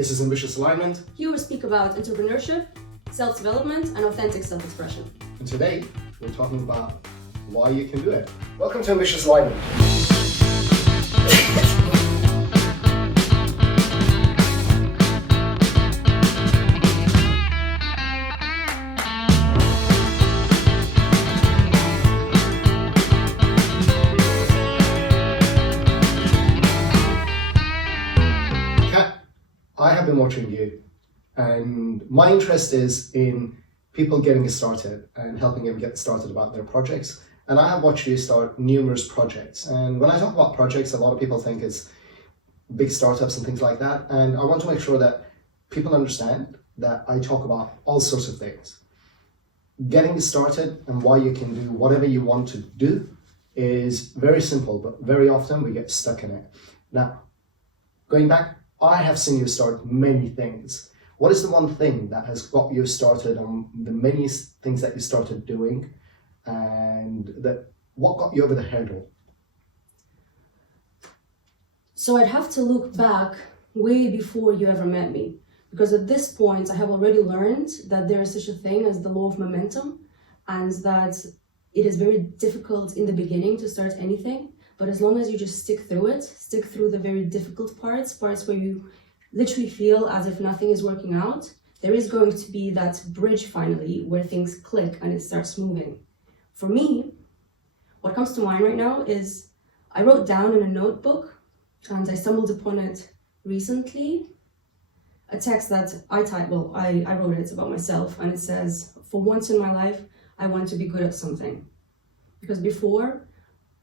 This is Ambitious Alignment. Here we speak about entrepreneurship, self-development, and authentic self-expression. And today, we're talking about why you can do it. Welcome to Ambitious Alignment. I have been watching you, and my interest is in people getting started and helping them get started about their projects. And I have watched you start numerous projects. And when I talk about projects, a lot of people think it's big startups and things like that. And I want to make sure that people understand that I talk about all sorts of things. Getting started and why you can do whatever you want to do is very simple, but very often we get stuck in it. Now, going back, I have seen you start many things. What is the one thing that has got you started on the many things that you started doing, and what got you over the hurdle? So I'd have to look back way before you ever met me, because at this point I have already learned that there is such a thing as the law of momentum, and that it is very difficult in the beginning to start anything. But as long as you just stick through the very difficult parts where you literally feel as if nothing is working out, there is going to be that bridge finally where things click and it starts moving. For me, what comes to mind right now is I wrote down in a notebook, and I stumbled upon it recently, a text that I wrote it about myself, and it says, for once in my life, I want to be good at something. Because before,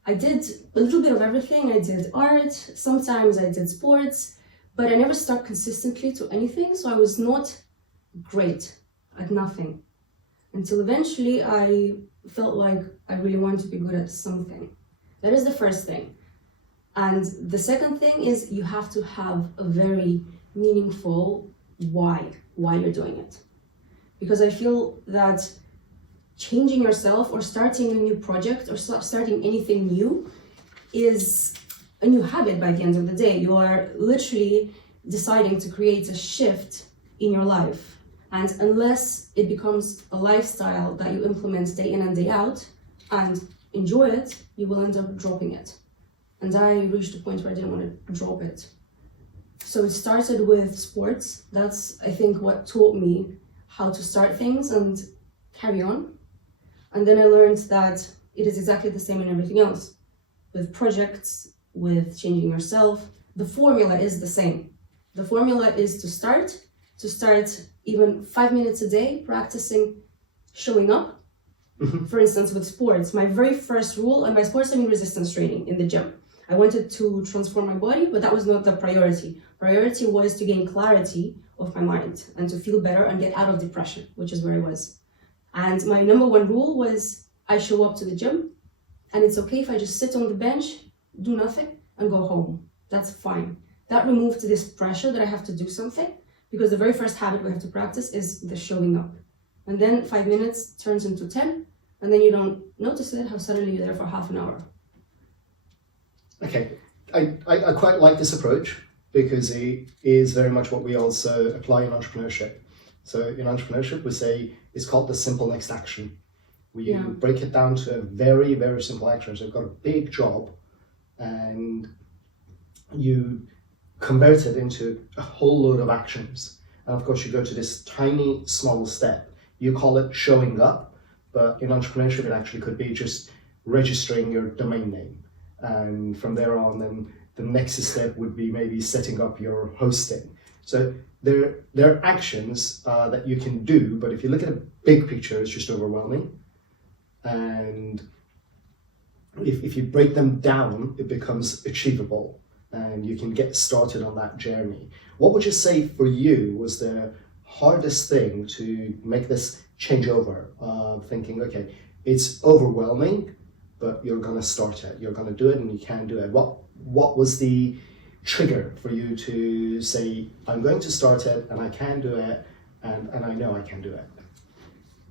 I did a little bit of everything. I did art, sometimes I did sports, but I never stuck consistently to anything, so I was not great at nothing. Until eventually I felt like I really wanted to be good at something. That is the first thing. And the second thing is you have to have a very meaningful why you're doing it. Because I feel that changing yourself or starting a new project or starting anything new is a new habit by the end of the day. You are literally deciding to create a shift in your life. And unless it becomes a lifestyle that you implement day in and day out and enjoy it, you will end up dropping it. And I reached a point where I didn't want to drop it. So it started with sports. That's, I think, what taught me how to start things and carry on. And then I learned that it is exactly the same in everything else. With projects, with changing yourself, the formula is the same. The formula is to start even 5 minutes a day practicing showing up. For instance, with sports, my very first rule, and by sports I mean resistance training in the gym. I wanted to transform my body, but that was not the priority. Priority was to gain clarity of my mind and to feel better and get out of depression, which is where I was. And my number one rule was I show up to the gym, and it's okay if I just sit on the bench, do nothing, and go home. That's fine. That removed this pressure that I have to do something, because the very first habit we have to practice is the showing up. And then 5 minutes turns into 10, and then you don't notice it, how suddenly you're there for half an hour. Okay, I quite like this approach because it is very much what we also apply in entrepreneurship. So in entrepreneurship, we say it's called the simple next action. We break it down to a very, very simple action. So you've got a big job and you convert it into a whole load of actions. And of course, you go to this tiny, small step. You call it showing up, but in entrepreneurship, it actually could be just registering your domain name. And from there on, then the next step would be maybe setting up your hosting. So there are actions that you can do, but if you look at a big picture, it's just overwhelming. And if you break them down, it becomes achievable and you can get started on that journey. What would you say for you was the hardest thing to make this changeover of thinking, okay, it's overwhelming, but you're going to start it, you're going to do it, and you can do it? What was the trigger for you to say, I'm going to start it and I can do it, and I know I can do it?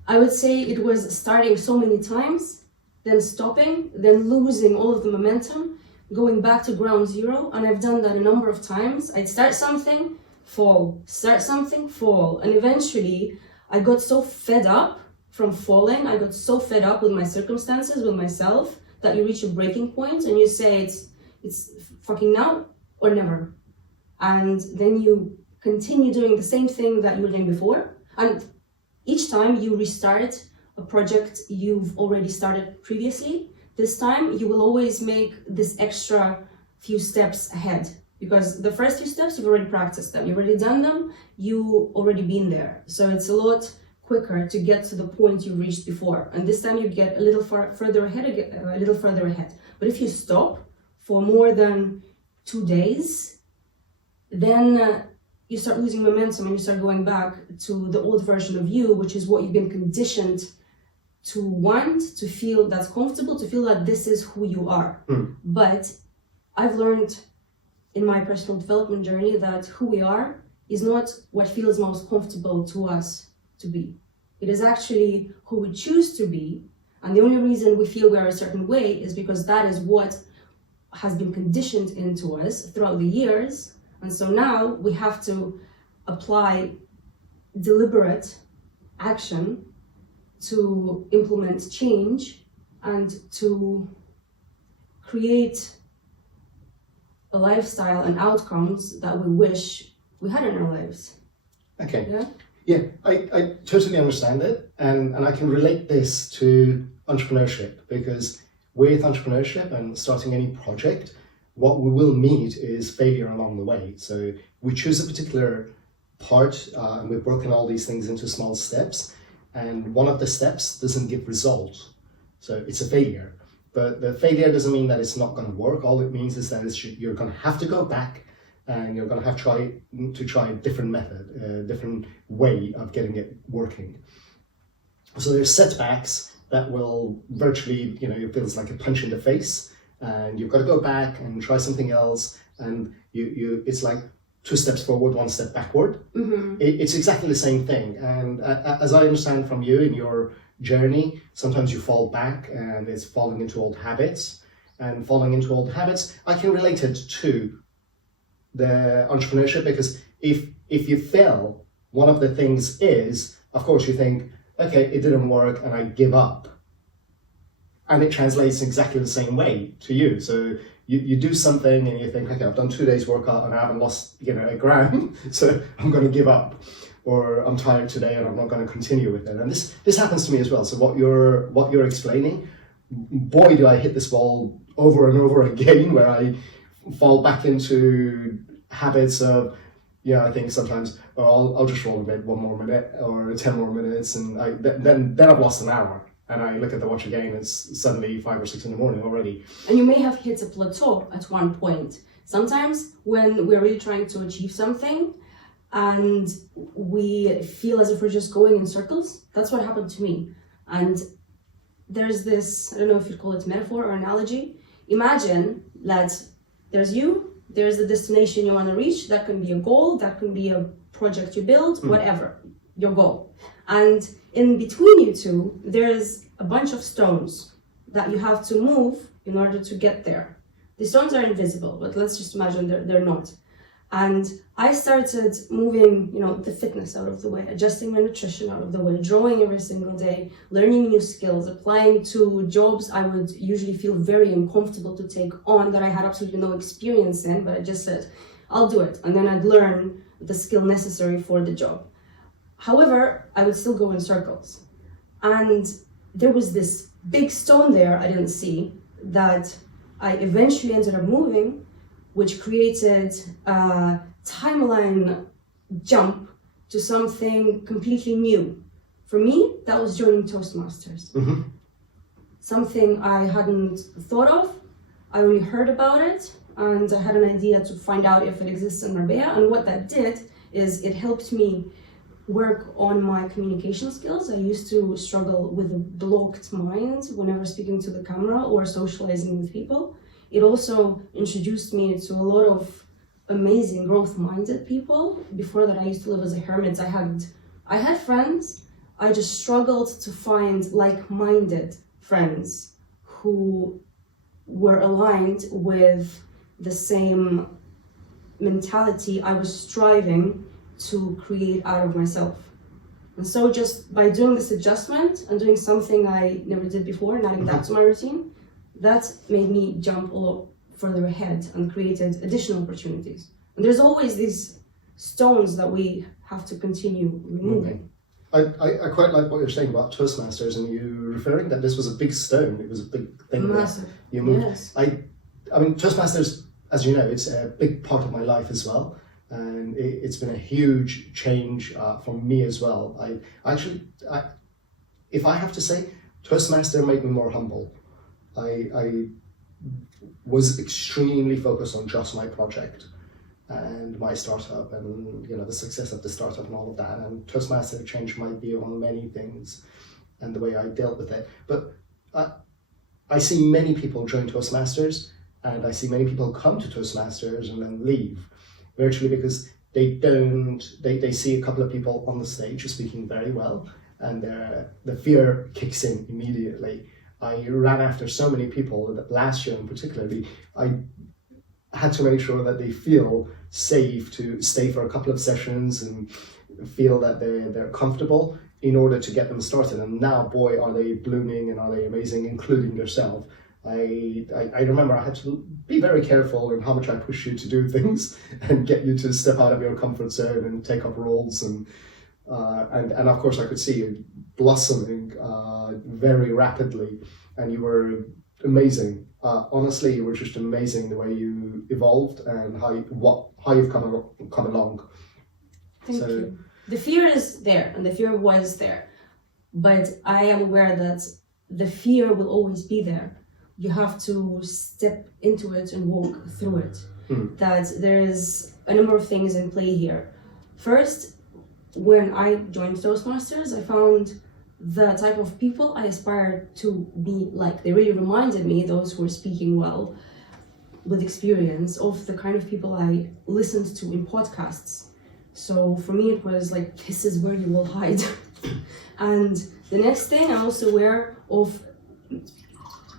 I would say it was starting so many times, then stopping, then losing all of the momentum, going back to ground zero. And I've done that a number of times. I'd start something, fall, start something, fall. And eventually I got so fed up from falling, I got so fed up with my circumstances, with myself, that you reach a breaking point and you say it's fucking now or never. And then you continue doing the same thing that you were doing before. And each time you restart a project you've already started previously, this time you will always make this extra few steps ahead. Because the first few steps, you've already practiced them, you've already done them, you already been there. So it's a lot quicker to get to the point you reached before. And this time you get a little further ahead. But if you stop for more than 2 days, then you start losing momentum and you start going back to the old version of you, which is what you've been conditioned to want, to feel that's comfortable, to feel that this is who you are. But I've learned in my personal development journey that who we are is not what feels most comfortable to us to be. It is actually who we choose to be, and the only reason we feel we are a certain way is because that is what has been conditioned into us throughout the years. And so now we have to apply deliberate action to implement change and to create a lifestyle and outcomes that we wish we had in our lives. Okay. Yeah? Yeah, I totally understand it, and I can relate this to entrepreneurship, because with entrepreneurship and starting any project, what we will meet is failure along the way. So we choose a particular part, and we've broken all these things into small steps, and one of the steps doesn't give results. So it's a failure. But the failure doesn't mean that it's not going to work. All it means is that you're going to have to go back and you're going to have to try a different method, a different way of getting it working. So there's setbacks that will virtually, it feels like a punch in the face, and you've got to go back and try something else, and it's like 2 steps forward, 1 step backward. It's exactly the same thing. And as I understand from you in your journey, sometimes you fall back and it's falling into old habits. And falling into old habits, I can relate it to the entrepreneurship, because if you fail, one of the things is, of course, you think, okay, it didn't work and I give up. And it translates exactly the same way to you. So you do something and you think, okay, I've done 2 days workout and I haven't lost a gram, so I'm going to give up. Or I'm tired today and I'm not going to continue with it. And this happens to me as well. So what you're explaining, boy, do I hit this wall over and over again, where I fall back into habits of, I think sometimes, I'll just roll a bit, 1 more minute or 10 more minutes, and then I've lost an hour. And I look at the watch again, it's suddenly 5 or 6 in the morning already. And you may have hit a plateau at one point. Sometimes when we're really trying to achieve something and we feel as if we're just going in circles, that's what happened to me. And there's this, I don't know if you'd call it metaphor or analogy. Imagine that there's the destination you want to reach. That can be a goal, that can be a project you build, whatever, your goal. And in between you two, there's a bunch of stones that you have to move in order to get there. The stones are invisible, but let's just imagine they're not. And I started moving, the fitness out of the way, adjusting my nutrition out of the way, drawing every single day, learning new skills, applying to jobs I would usually feel very uncomfortable to take on, that I had absolutely no experience in, but I just said, I'll do it. And then I'd learn the skill necessary for the job. However, I would still go in circles. And there was this big stone there I didn't see that I eventually ended up moving, which created a timeline jump to something completely new. For me, that was joining Toastmasters. Something I hadn't thought of. I only heard about it, and I had an idea to find out if it exists in Marbella. And what that did is it helped me work on my communication skills. I used to struggle with a blocked mind whenever speaking to the camera or socializing with people. It also introduced me to a lot of amazing growth-minded people. Before that, I used to live as a hermit. I had friends. I just struggled to find like-minded friends who were aligned with the same mentality I was striving to create out of myself. And so just by doing this adjustment and doing something I never did before and adding that to my routine, that made me jump a lot further ahead and created additional opportunities. And there's always these stones that we have to continue removing. I quite like what you're saying about Toastmasters, and you referring that this was a big stone. It was a big thing. Massive. You moved. Yes. I mean, Toastmasters, as you know, it's a big part of my life as well. And it's been a huge change for me as well. If I have to say, Toastmaster made me more humble. I was extremely focused on just my project and my startup and the success of the startup and all of that. And Toastmaster changed my view on many things and the way I dealt with it. But I see many people join Toastmasters, and I see many people come to Toastmasters and then leave, virtually because they see a couple of people on the stage who are speaking very well, and the fear kicks in immediately. I ran after so many people that last year in particularly, I had to make sure that they feel safe to stay for a couple of sessions and feel that they're comfortable in order to get them started. And now, boy, are they blooming and are they amazing, including yourself. I remember I had to be very careful in how much I push you to do things and get you to step out of your comfort zone and take up roles, and of course I could see you blossoming very rapidly, and you were amazing. Honestly, you were just amazing the way you evolved and how you've come along. Thank you. The fear is there, and the fear was there, but I am aware that the fear will always be there. You have to step into it and walk through it. That there is a number of things in play here. First, when I joined Toastmasters, I found the type of people I aspired to be like. They really reminded me, those who were speaking well, with experience, of the kind of people I listened to in podcasts. So for me, it was like, this is where you will hide. And the next thing, I'm also aware of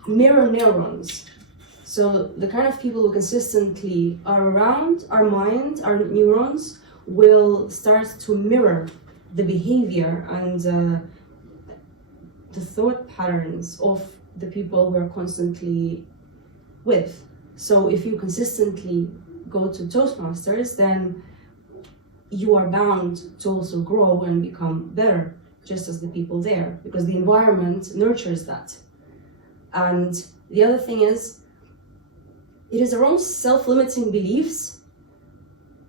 mirror neurons. So the kind of people who consistently are around our mind, our neurons, will start to mirror the behavior and the thought patterns of the people we're constantly with. So if you consistently go to Toastmasters, then you are bound to also grow and become better, just as the people there, because the environment nurtures that. And the other thing is, it is our own self-limiting beliefs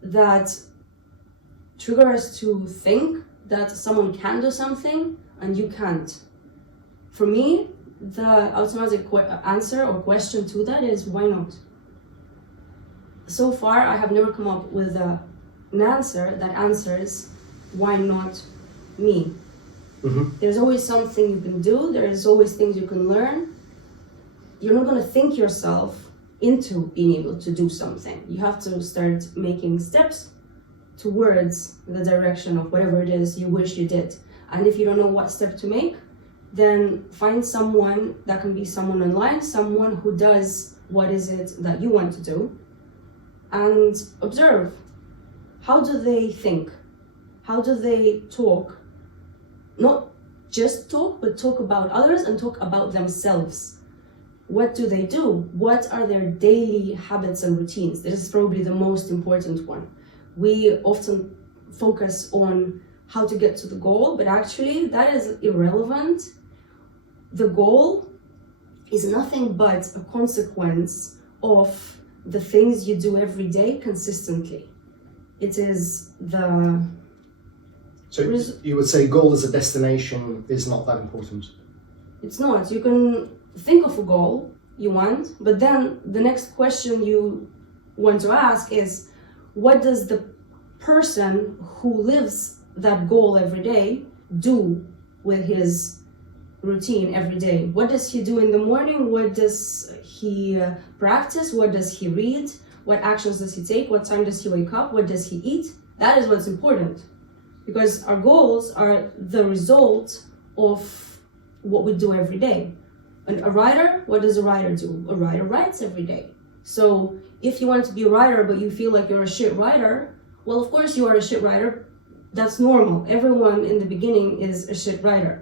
that trigger us to think that someone can do something and you can't. For me, the automatic answer or question to that is, why not? So far, I have never come up with an answer that answers, why not me? There's always something you can do, there's always things you can learn. You're not going to think yourself into being able to do something. You have to start making steps towards the direction of whatever it is you wish you did. And if you don't know what step to make, then find someone, that can be someone online, someone who does what is it that you want to do, and observe. How do they think? How do they talk? Not just talk, but talk about others and talk about themselves. What do they do? What are their daily habits and routines? This is probably the most important one. We often focus on how to get to the goal, but actually that is irrelevant. The goal is nothing but a consequence of the things you do every day consistently. It is the... So you would say goal as a destination is not that important? It's not. You can think of a goal you want, but then the next question you want to ask is, what does the person who lives that goal every day do with his routine every day? What does he do in the morning? What does he practice? What does he read? What actions does he take? What time does he wake up? What does he eat? That is what's important, because our goals are the result of what we do every day. And a writer, what does a writer do? A writer writes every day. So if you want to be a writer, but you feel like you're a shit writer, well, of course you are a shit writer. That's normal. Everyone in the beginning is a shit writer.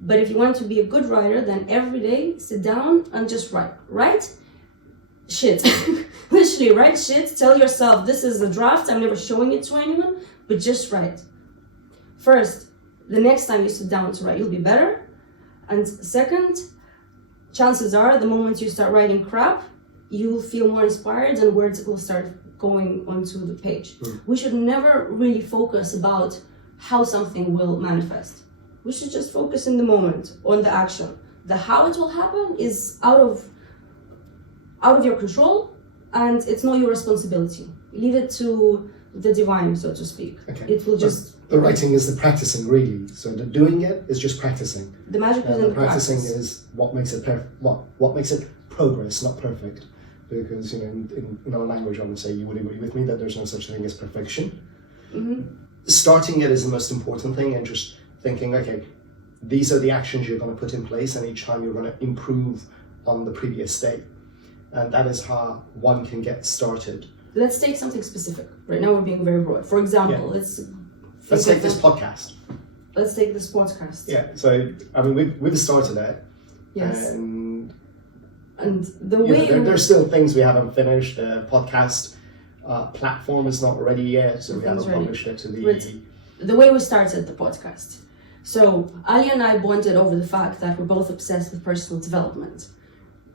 But if you want to be a good writer, then every day sit down and just write. Write shit. Literally write shit. Tell yourself this is a draft. I'm never showing it to anyone, but just write. First, the next time you sit down to write, you'll be better. And second, chances are the moment you start writing crap, you'll feel more inspired and words will start going onto the page. We should never really focus about how something will manifest. We should just focus in the moment on the action. The how it will happen is out of your control, and it's not your responsibility. Leave it to the divine, so to speak. Okay. It will just... The writing is the practicing, really. So the doing it is just practicing. The magic is in the practicing practice. is what makes it what makes it progress, not perfect. Because in our language, I would say you would agree with me that there's no such thing as perfection. Starting it is the most important thing, and just thinking, okay, these are the actions you're going to put in place, and each time you're going to improve on the previous state. And that is how one can get started. Let's take something specific. Right now we're being very broad. For example, let's take this podcast. Let's take this podcast. Yeah, so I mean we've started it. Yes. And the way there's still things we haven't finished. The podcast platform is not ready yet, so we haven't published it to the way we started the podcast. So Ali and I bonded over the fact that we're both obsessed with personal development.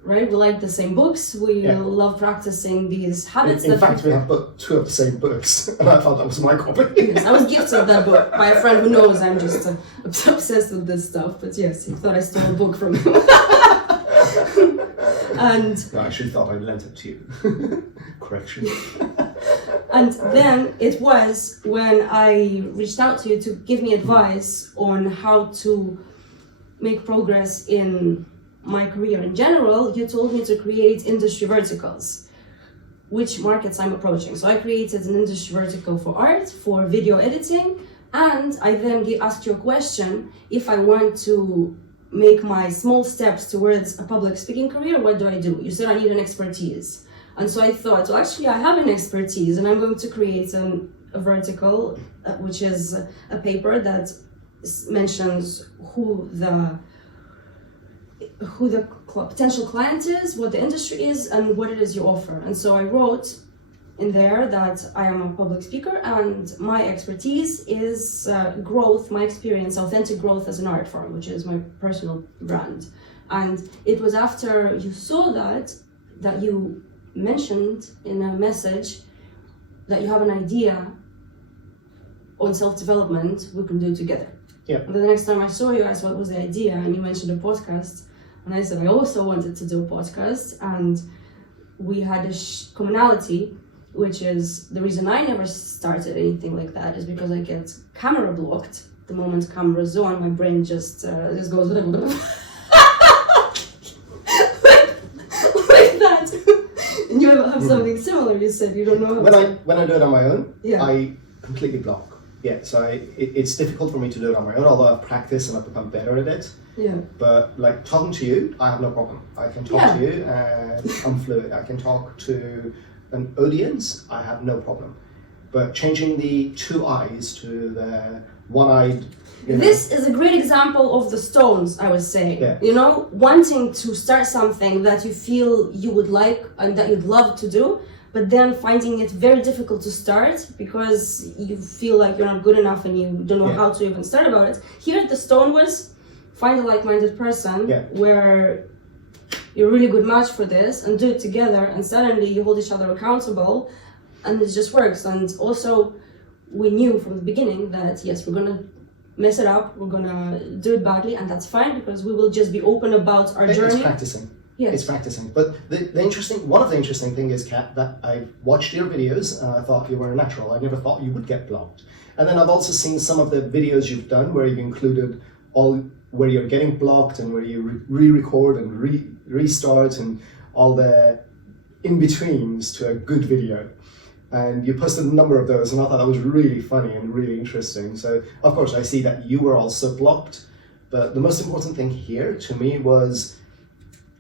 Right? We like the same books. We love practicing these habits. In fact, we have two of the same books, and I thought that was my copy. Yes, I was gifted that book by a friend who knows I'm just obsessed with this stuff. But yes, he thought I stole a book from him. And no, I actually thought I lent it to you. Correction. And then it was when I reached out to you to give me advice on how to make progress in my career in general. You told me to create industry verticals, which markets I'm approaching. So I created an industry vertical for art, for video editing, and I then asked you a question: if I want to make my small steps towards a public speaking career, what do I do? You said I need an expertise. And so I thought, well, actually I have an expertise, and I'm going to create a vertical, which is a paper that mentions who the potential client is, what the industry is, and what it is you offer. And so I wrote in there that I am a public speaker, and my expertise is growth, my experience, authentic growth as an art form, which is my personal brand. And it was after you saw that you mentioned in a message that you have an idea on self-development we can do together. Yeah. And then the next time I saw you, I asked what was the idea, and you mentioned a podcast. And I said I also wanted to do a podcast, and we had a commonality, which is the reason I never started anything like that is because I get camera blocked. The moment camera's on, my brain just goes like that. And you have something similar. You said you don't know. When I do it on my own, I completely block. Yeah, so it's difficult for me to do it on my own, although I've practiced and I've become better at it. Yeah. But like talking to you, I have no problem. I can talk to you and I'm fluid. I can talk to an audience, I have no problem. But changing the two eyes to the one-eyed... This is a great example of the stones, I would say. Yeah. You know, wanting to start something that you feel you would like and that you'd love to do, but then finding it very difficult to start because you feel like you're not good enough and you don't know how to even start about it. Here, the stone was find a like-minded person where you're a really good match for this and do it together, and suddenly you hold each other accountable and it just works. And also, we knew from the beginning that yes, we're gonna mess it up, we're gonna do it badly, and that's fine because we will just be open about our journey. It's practicing. Yes. It's practicing. But one of the interesting things is, Kat, that I watched your videos and I thought you were a natural. I never thought you would get blocked. And then I've also seen some of the videos you've done where you've included where you're getting blocked and where you re-record and restart and all the in-betweens to a good video. And you posted a number of those, and I thought that was really funny and really interesting. So, of course, I see that you were also blocked. But the most important thing here to me was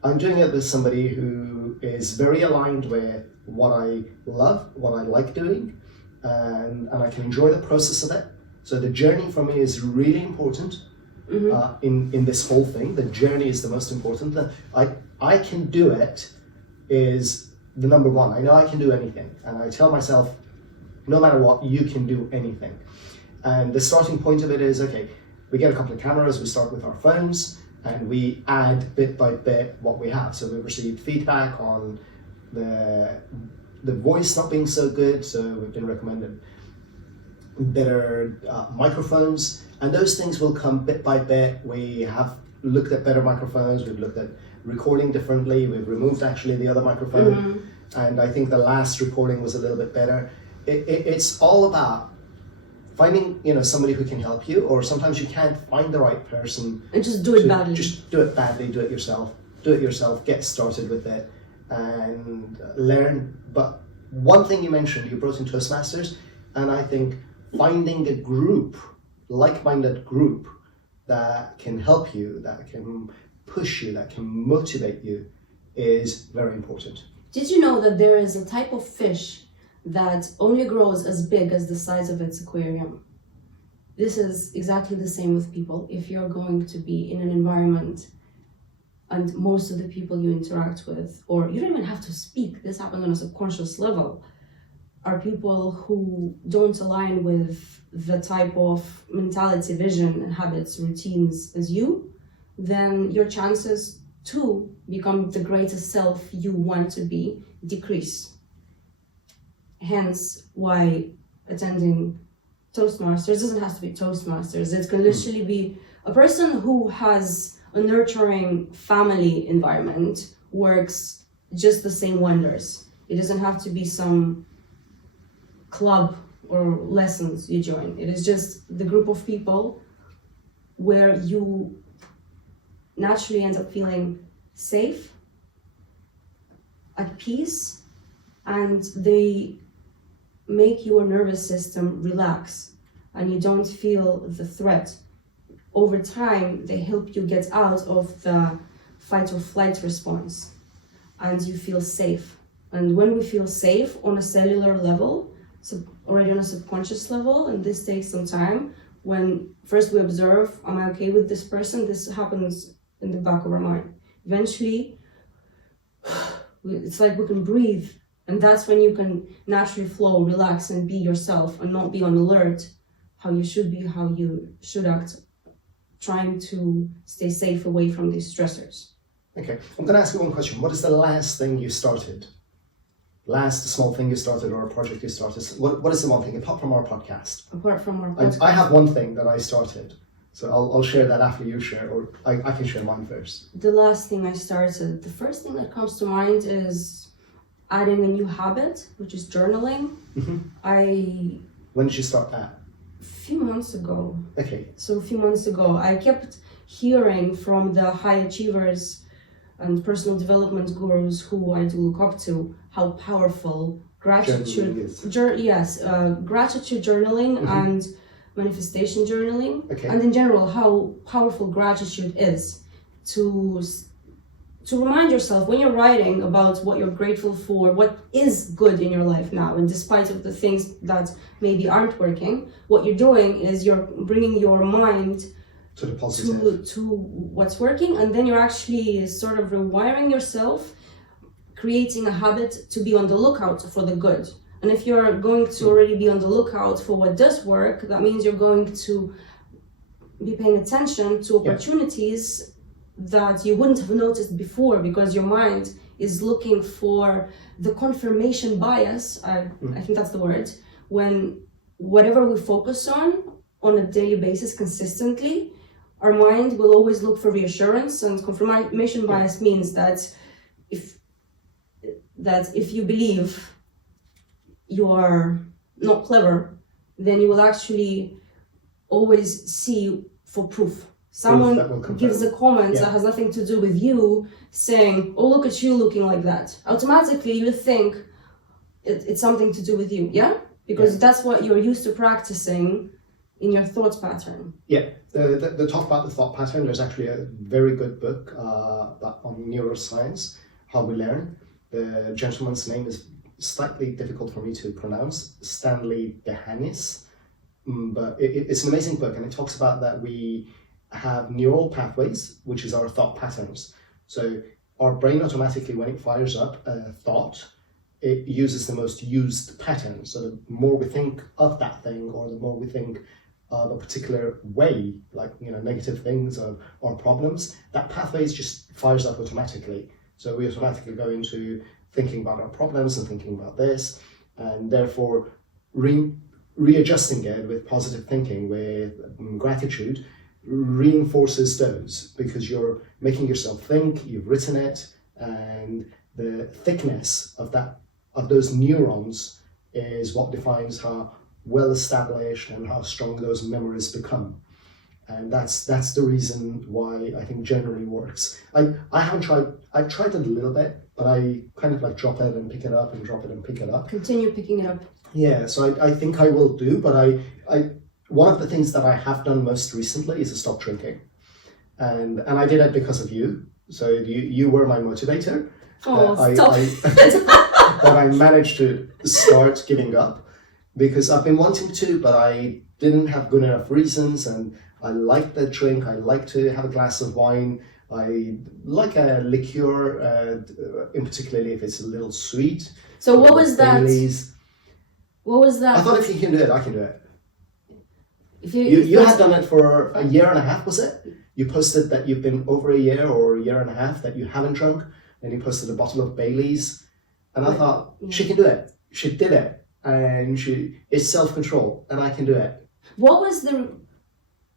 I'm doing it with somebody who who is very aligned with what I love, what I like doing, and I can enjoy the process of it. So the journey for me is really important in this whole thing. The journey is the most important. I can do it is the number one. I know I can do anything, and I tell myself, no matter what, you can do anything. And the starting point of it is, okay, we get a couple of cameras, we start with our phones, and we add bit by bit what we have. So we've received feedback on the voice not being so good, so we've been recommended better microphones, and those things will come bit by bit. We have looked at better microphones, we've looked at recording differently, we've removed actually the other microphone, and I think the last recording was a little bit better. It's all about finding, somebody who can help you, or sometimes you can't find the right person. And just do it badly. Just do it badly, do it yourself, get started with it and learn. But one thing you mentioned, you brought in Toastmasters, and I think finding a group, like-minded group that can help you, that can push you, that can motivate you is very important. Did you know that there is a type of fish that only grows as big as the size of its aquarium? This is exactly the same with people. If you're going to be in an environment and most of the people you interact with, or you don't even have to speak, this happens on a subconscious level, are people who don't align with the type of mentality, vision, habits, routines as you, then your chances to become the greatest self you want to be decrease. Hence why attending Toastmasters doesn't have to be Toastmasters. It can literally be a person who has a nurturing family environment works just the same wonders. It doesn't have to be some club or lessons you join. It is just the group of people where you naturally end up feeling safe, at peace, and they make your nervous system relax and you don't feel the threat. Over time, they help you get out of the fight or flight response and you feel safe. And when we feel safe on a cellular level, so already on a subconscious level, and this takes some time, when first we observe, am I okay with this person? This happens in the back of our mind. Eventually, it's like we can breathe, and that's when you can naturally flow, relax, and be yourself, and not be on alert how you should be, how you should act, trying to stay safe away from these stressors. Okay, I'm going to ask you one question. What is the last thing you started? Last small thing you started or a project you started? What is the one thing, apart from our podcast? Apart from our podcast. I have one thing that I started. So I'll share that after you share, or I can share mine first. The last thing I started, the first thing that comes to mind is adding a new habit, which is journaling. When did you start that? A few months ago. Okay. So a few months ago, I kept hearing from the high achievers and personal development gurus who I do look up to how powerful gratitude, gratitude journaling and manifestation journaling, and in general how powerful gratitude is to remind yourself when you're writing about what you're grateful for, what is good in your life now, and despite of the things that maybe aren't working, what you're doing is you're bringing your mind to the positive, to what's working, and then you're actually sort of rewiring yourself, creating a habit to be on the lookout for the good. And if you're going to already be on the lookout for what does work, that means you're going to be paying attention to opportunities that you wouldn't have noticed before, because your mind is looking for the confirmation bias, I think that's the word, when whatever we focus on a daily basis consistently, our mind will always look for reassurance. And confirmation bias means that if you believe you are not clever, then you will actually always see for proof. Someone gives a comment that has nothing to do with you, saying, oh, look at you looking like that. Automatically you think it's something to do with you, because that's what you're used to practicing in your thought pattern. The talk about the thought pattern, there's actually a very good book on neuroscience, how we learn. The gentleman's name is slightly difficult for me to pronounce, Stanley Dehanis. But it's an amazing book, and it talks about that we have neural pathways, which is our thought patterns. So our brain automatically, when it fires up a thought, it uses the most used pattern. So the more we think of that thing, or the more we think of a particular way, like negative things or problems, that pathway just fires up automatically. So we automatically go into thinking about our problems and thinking about this, and therefore readjusting it with positive thinking, with gratitude, reinforces those, because you're making yourself think, you've written it, and the thickness of those neurons is what defines how well established and how strong those memories become. And that's the reason why I think generally works. I haven't tried. I've tried it a little bit, but I kind of like drop it and pick it up and drop it and pick it up. Continue picking it up. Yeah, so I think I will do, but I one of the things that I have done most recently is to stop drinking, and I did it because of you. So you were my motivator. Oh, stop! But I managed to start giving up because I've been wanting to, but I didn't have good enough reasons, and I like the drink. I like to have a glass of wine. I like a liqueur, in particularly if it's a little sweet. So what was that? Baileys. What was that? I thought if you can do it, I can do it. If You had done it for a year and a half, was it? You posted that you've been over a year or a year and a half that you haven't drunk, and you posted a bottle of Baileys, and I thought, she can do it. She did it, and it's self-control, and I can do it. What was the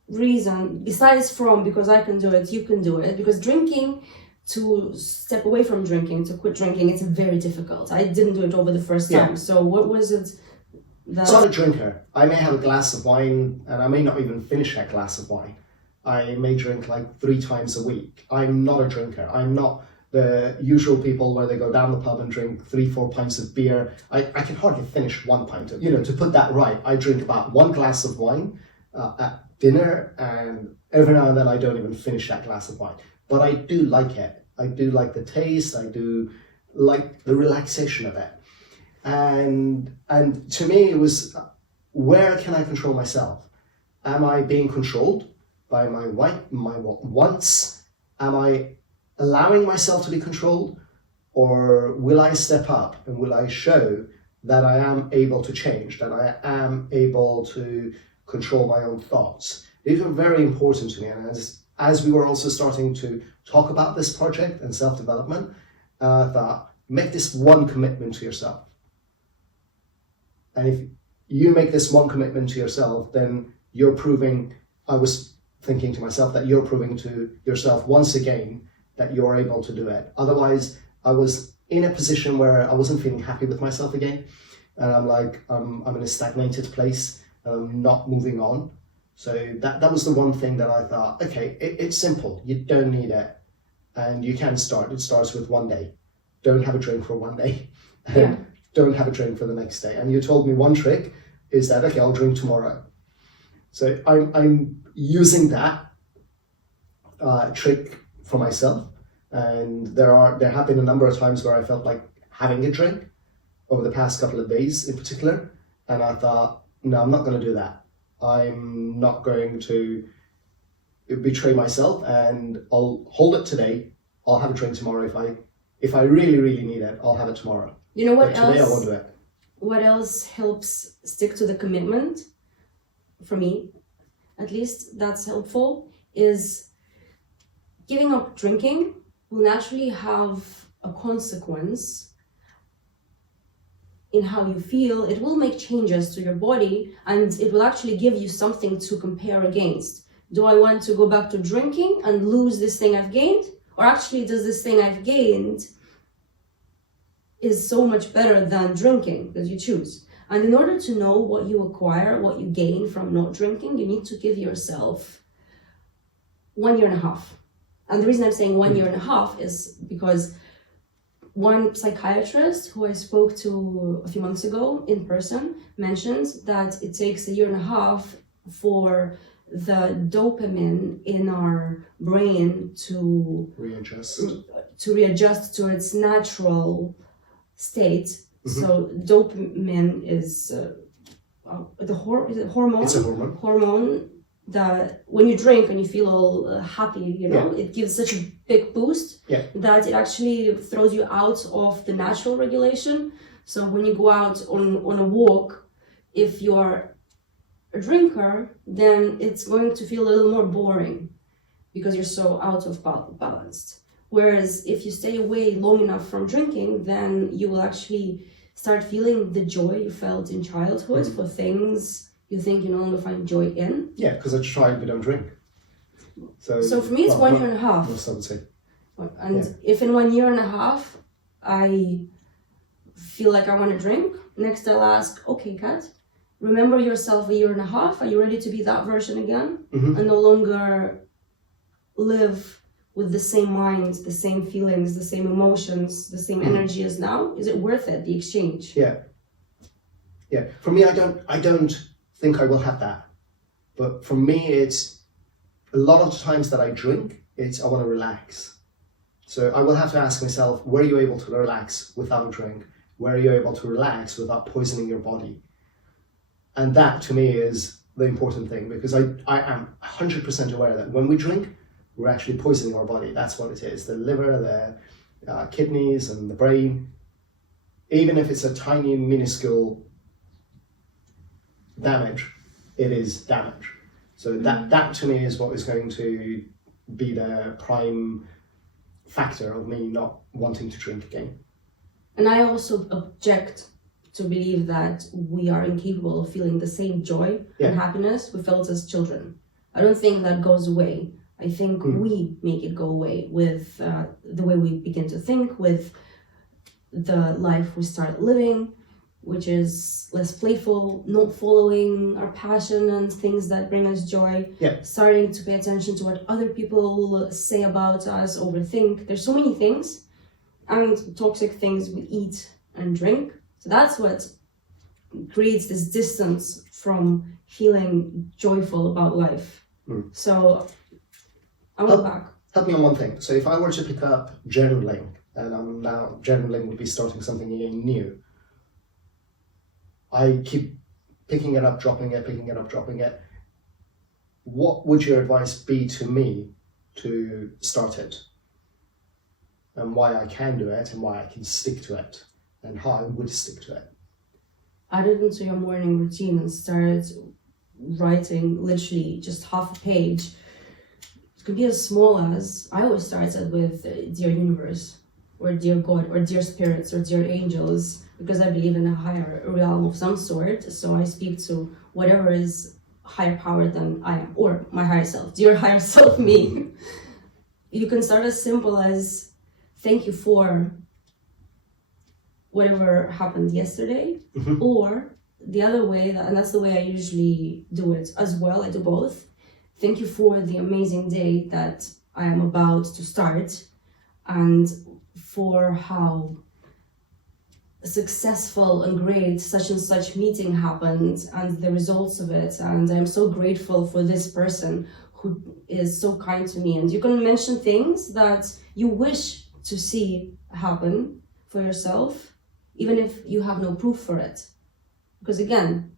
reason, besides from because I can do it, you can do it? Because drinking, to step away from drinking, to quit drinking, it's very difficult. I didn't do it over the first time. Yeah. So what was it that... I'm not a drinker. I may have a glass of wine, and I may not even finish that glass of wine. I may drink like 3 times a week. I'm not a drinker. I'm not the usual people where they go down the pub and drink 3-4 pints of beer. I can hardly finish 1 pint of, to put that right, I drink about 1 glass of wine at dinner, and every now and then I don't even finish that glass of wine. But I do like it. I do like the taste. I do like the relaxation of it. And to me it was, where can I control myself? Am I being controlled by my wants? Am I allowing myself to be controlled, or will I step up and will I show that I am able to change, that I am able to control my own thoughts? These are very important to me, and as we were also starting to talk about this project and self-development, I thought, make this one commitment to yourself. And if you make this one commitment to yourself, then you're proving, I was thinking to myself, that you're proving to yourself once again that you're able to do it. Otherwise, I was in a position where I wasn't feeling happy with myself again. And I'm like, I'm in a stagnated place, and I'm not moving on. So that was the one thing that I thought, okay, it's simple. You don't need it. And you can start. It starts with 1 day. Don't have a drink for 1 day. Yeah. Don't have a drink for the next day. And you told me one trick is that, okay, I'll drink tomorrow. So I'm using that trick for myself. And there have been a number of times where I felt like having a drink over the past couple of days in particular. And I thought, no, I'm not going to do that. I'm not going to betray myself, and I'll hold it today. I'll have a drink tomorrow. If I really, really need it, I'll have it tomorrow. You know what but else? Today I won't do it. What else helps stick to the commitment? For me, at least, that's helpful, is giving up drinking will naturally have a consequence in how you feel. It will make changes to your body, and it will actually give you something to compare against. Do I want to go back to drinking and lose this thing I've gained? Or actually, does this thing I've gained is so much better than drinking that you choose? And in order to know what you acquire, what you gain from not drinking, you need to give yourself 1 year and a half. And the reason I'm saying 1 year and a half is because one psychiatrist who I spoke to a few months ago in person mentioned that it takes 1.5 years for the dopamine in our brain to readjust to its natural state. So dopamine is is it hormone? It's a hormone. Hormone that when you drink and you feel all happy, it gives such a big boost that it actually throws you out of the natural regulation. So when you go out on a walk, if you are a drinker, then it's going to feel a little more boring because you're so out of balance. Whereas if you stay away long enough from drinking, then you will actually start feeling the joy you felt in childhood for things you think you no longer find joy in. Yeah, because I try but don't drink. So for me, it's 1 year and a half. Most I would say. And if in 1 year and a half I feel like I want to drink, next I'll ask, okay, Kat, remember yourself a year and a half. Are you ready to be that version again? And no longer live with the same mind, the same feelings, the same emotions, the same energy as now? Is it worth it, the exchange? Yeah. For me, I don't think I will have that. But for me, it's a lot of the times that I drink, I want to relax. So I will have to ask myself, were you able to relax without a drink? Were you able to relax without poisoning your body? And that to me is the important thing, because I am 100% aware that when we drink, we're actually poisoning our body. That's what it is. The liver, the kidneys and the brain. Even if it's a tiny, minuscule damage, it is damage. So that to me is what is going to be the prime factor of me not wanting to drink again. And I also object to believe that we are incapable of feeling the same joy and happiness we felt as children. I don't think that goes away. I think we make it go away with the way we begin to think, with the life we start living, which is less playful, not following our passion and things that bring us joy, starting to pay attention to what other people say about us, overthink. There's so many things, and toxic things we eat and drink. So that's what creates this distance from feeling joyful about life. So I went back. Help me on one thing. So if I were to pick up journaling, and now journaling would be starting something new, I keep picking it up, dropping it, picking it up, dropping it. What would your advice be to me to start it? And why I can do it, and why I can stick to it, and how I would stick to it? Add it into your morning routine and start writing literally just half a page. It could be as small as, I always started with Dear Universe, or Dear God, or Dear Spirits, or Dear Angels, because I believe in a higher realm of some sort. So I speak to whatever is higher power than I am, or my higher self. Dear higher self me. You can start as simple as, thank you for whatever happened yesterday, or the other way, and that's the way I usually do it as well. I do both. Thank you for the amazing day that I am about to start, and for how successful and great such and such meeting happened and the results of it, and I'm so grateful for this person who is so kind to me. And you can mention things that you wish to see happen for yourself, even if you have no proof for it. Because again,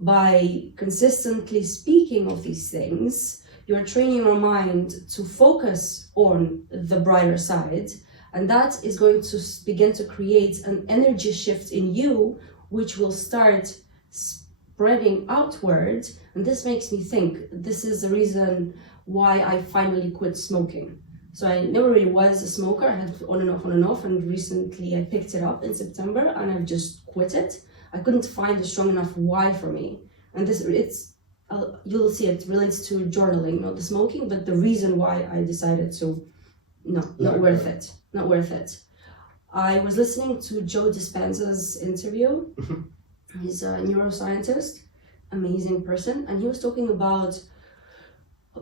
by consistently speaking of these things, you're training your mind to focus on the brighter side, and that is going to begin to create an energy shift in you, which will start spreading outward. And this makes me think, this is the reason why I finally quit smoking. So I never really was a smoker. I had on and off, and recently I picked it up in September and I've just quit it. I couldn't find a strong enough why for me. And you'll see it relates to journaling, not the smoking, but the reason why I decided to, not worth it. I was listening to Joe Dispenza's interview. He's a neuroscientist, amazing person, and he was talking about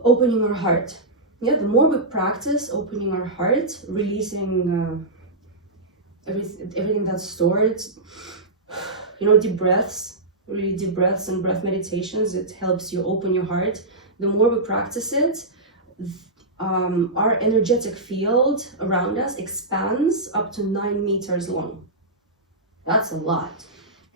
opening our heart. Yeah, the more we practice opening our heart, releasing everything that's stored, deep breaths, really deep breaths and breath meditations, it helps you open your heart. the more we practice it, our energetic field around us expands up to 9 meters long. That's a lot,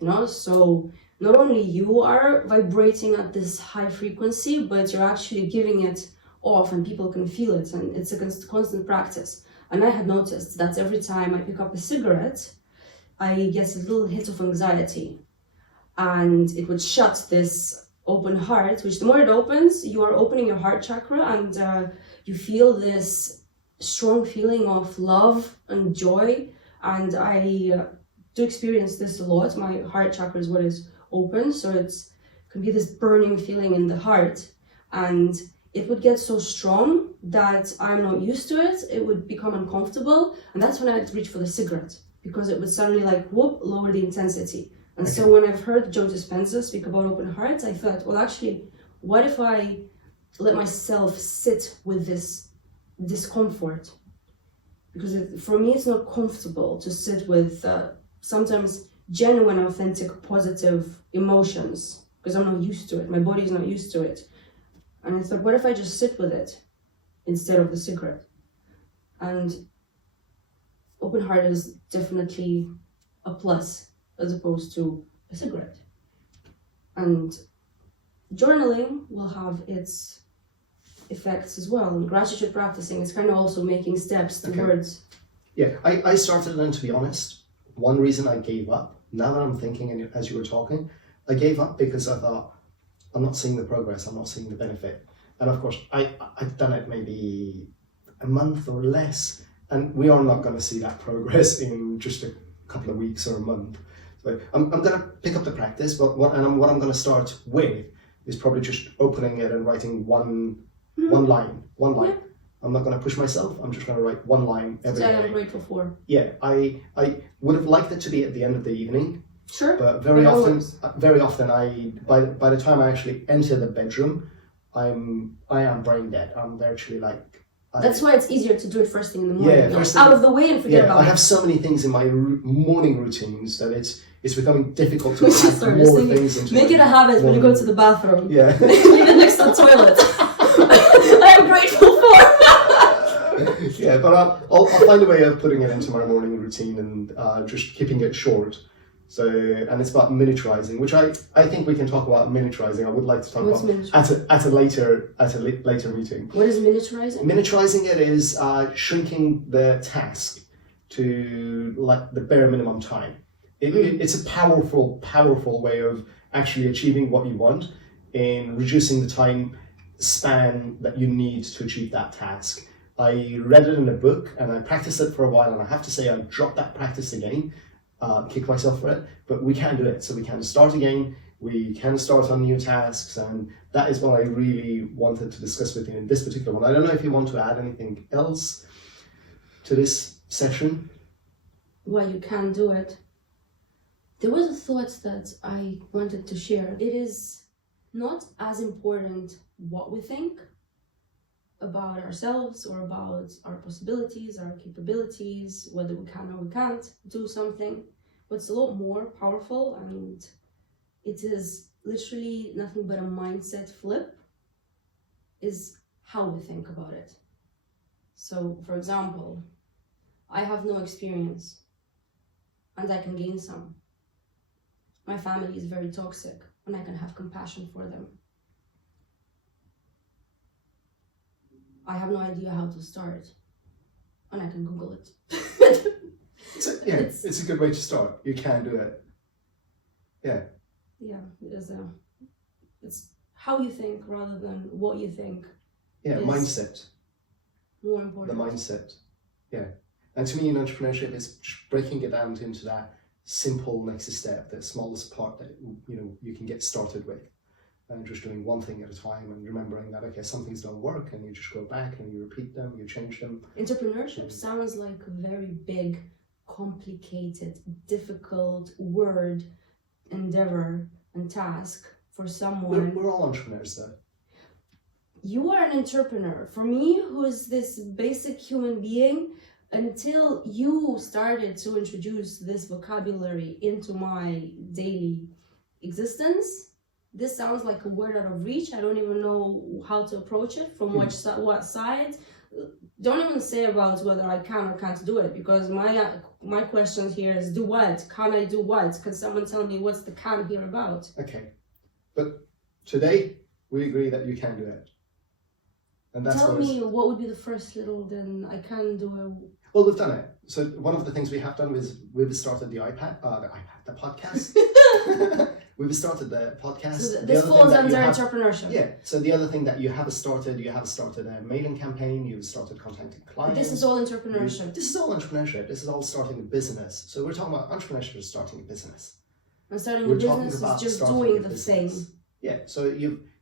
you know? So not only you are vibrating at this high frequency, but you're actually giving it off and people can feel it, and it's a constant practice. And I had noticed that every time I pick up a cigarette, I get a little hit of anxiety, and it would shut this open heart, which the more it opens, you are opening your heart chakra, and you feel this strong feeling of love and joy. And I do experience this a lot. My heart chakra is what is open, so it can be this burning feeling in the heart, and it would get so strong that I'm not used to it. It would become uncomfortable, and that's when I'd reach for the cigarette, because it would suddenly like whoop, lower the intensity. And Okay. so when I've heard Joe Dispenza speak about open hearts, I thought, well, actually, what if I let myself sit with this discomfort? Because for me, it's not comfortable to sit with sometimes genuine, authentic, positive emotions, because I'm not used to it. My body's not used to it. And I thought, what if I just sit with it instead of the cigarette? And open heart is definitely a plus as opposed to a cigarette. And journaling will have its effects as well. And gratitude practicing is kind of also making steps towards. Yeah, I started, and to be honest, one reason I gave up, now that I'm thinking and as you were talking, I gave up because I thought, I'm not seeing the progress, I'm not seeing the benefit. And of course, I've done it maybe a month or less, and we are not going to see that progress in just a couple of weeks or a month. So I'm going to pick up the practice, but what I'm going to start with is probably just opening it and writing one line. Yeah. I'm not going to push myself, I'm just going to write one line every That day. I'm grateful for. Yeah, I would have liked it to be at the end of the evening, Sure. but very always. often by the time I actually enter the bedroom, I am brain dead. I'm virtually like. That's why it's easier to do it first thing in the morning. Yeah, you know, first thing- out of the way and forget Yeah, about I it. have so many things in my morning routines that it's becoming difficult to We should add start more listening. things into Make my it a habit when you go morning. to the bathroom. Yeah. Leave it next to the toilet. I'm grateful for. Yeah, but I'll find a way of putting it into my morning routine and just keeping it short. So, and it's about miniaturizing, which I think we can talk about miniaturizing. I would like to talk What's about at a later meeting. What is miniaturizing? Miniaturizing it is shrinking the task to like the bare minimum time. It's a powerful way of actually achieving what you want in reducing the time span that you need to achieve that task. I read it in a book and I practiced it for a while, and I have to say I dropped that practice again, kick myself for it, but we can do it. So we can start again, we can start on new tasks, and that is what I really wanted to discuss with you in this particular one. I don't know if you want to add anything else to this session. Well, you can do it. There was a thought that I wanted to share. It is not as important what we think about ourselves or about our possibilities, our capabilities, whether we can or we can't do something. What's a lot more powerful, and it is literally nothing but a mindset flip, is how we think about it. So, for example, I have no experience and I can gain some. My family is very toxic and I can have compassion for them. I have no idea how to start and I can Google it. It's a good way to start. You can do it. Yeah. Yeah, it's how you think rather than what you think. Yeah, Is mindset. more The important. mindset. Yeah. And to me, in entrepreneurship, is just breaking it down into that simple next step, the smallest part that you can get started with, and just doing one thing at a time, and remembering that okay, some things don't work, and you just go back and you repeat them, you change them. Entrepreneurship sounds like a very big, complicated, difficult word, endeavor, and task for someone. We're all entrepreneurs, though. You are an entrepreneur. For me, who is this basic human being, until you started to introduce this vocabulary into my daily existence, this sounds like a word out of reach. I don't even know how to approach it, from what side. Don't even say about whether I can or can't do it, because my question here is, do what? Can I do what? Can someone tell me what's the can here about? Okay, but today we agree that you can do it. And that's Tell me what would be the first little, then I can do it. Well, we've done it. So one of the things we have done is we've started the podcast. We've started the podcast. So this falls under entrepreneurship. Yeah. So the other thing that you have started a mailing campaign. You've started contacting clients. This is all entrepreneurship. This is all entrepreneurship. This is all starting a business. So we're talking about entrepreneurship is starting a business. And starting a business is just doing the thing. Yeah. So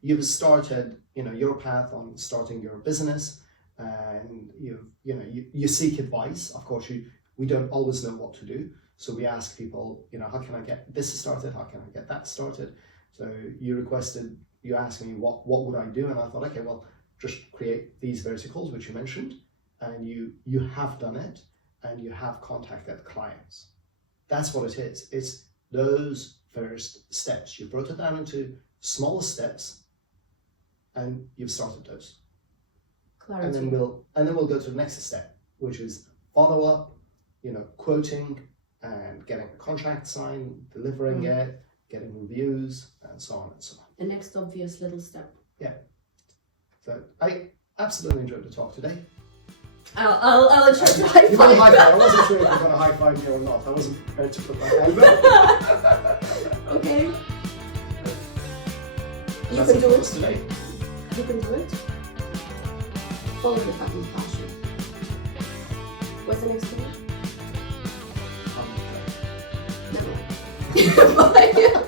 you've started, your path on starting your business, and you seek advice. Of course, we don't always know what to do. So we ask people, how can I get this started? How can I get that started? So you asked me what would I do? And I thought, okay, well, just create these verticals, which you mentioned, and you have done it, and you have contacted clients. That's what it is. It's those first steps. You brought it down into smaller steps, and you've started those. Clarity. And then we'll go to the next step, which is follow up, quoting, and getting a contract signed, delivering it, getting reviews, and so on and so on. The next obvious little step. Yeah. So I absolutely enjoyed the talk today. I'll try to high five. You got a high five. I wasn't sure if you're going to high five me or not. I wasn't prepared to put my hand up. Okay. You That's can do it. Today. You can do it. Follow your fucking passion. What's the next one? Never mind. Bye.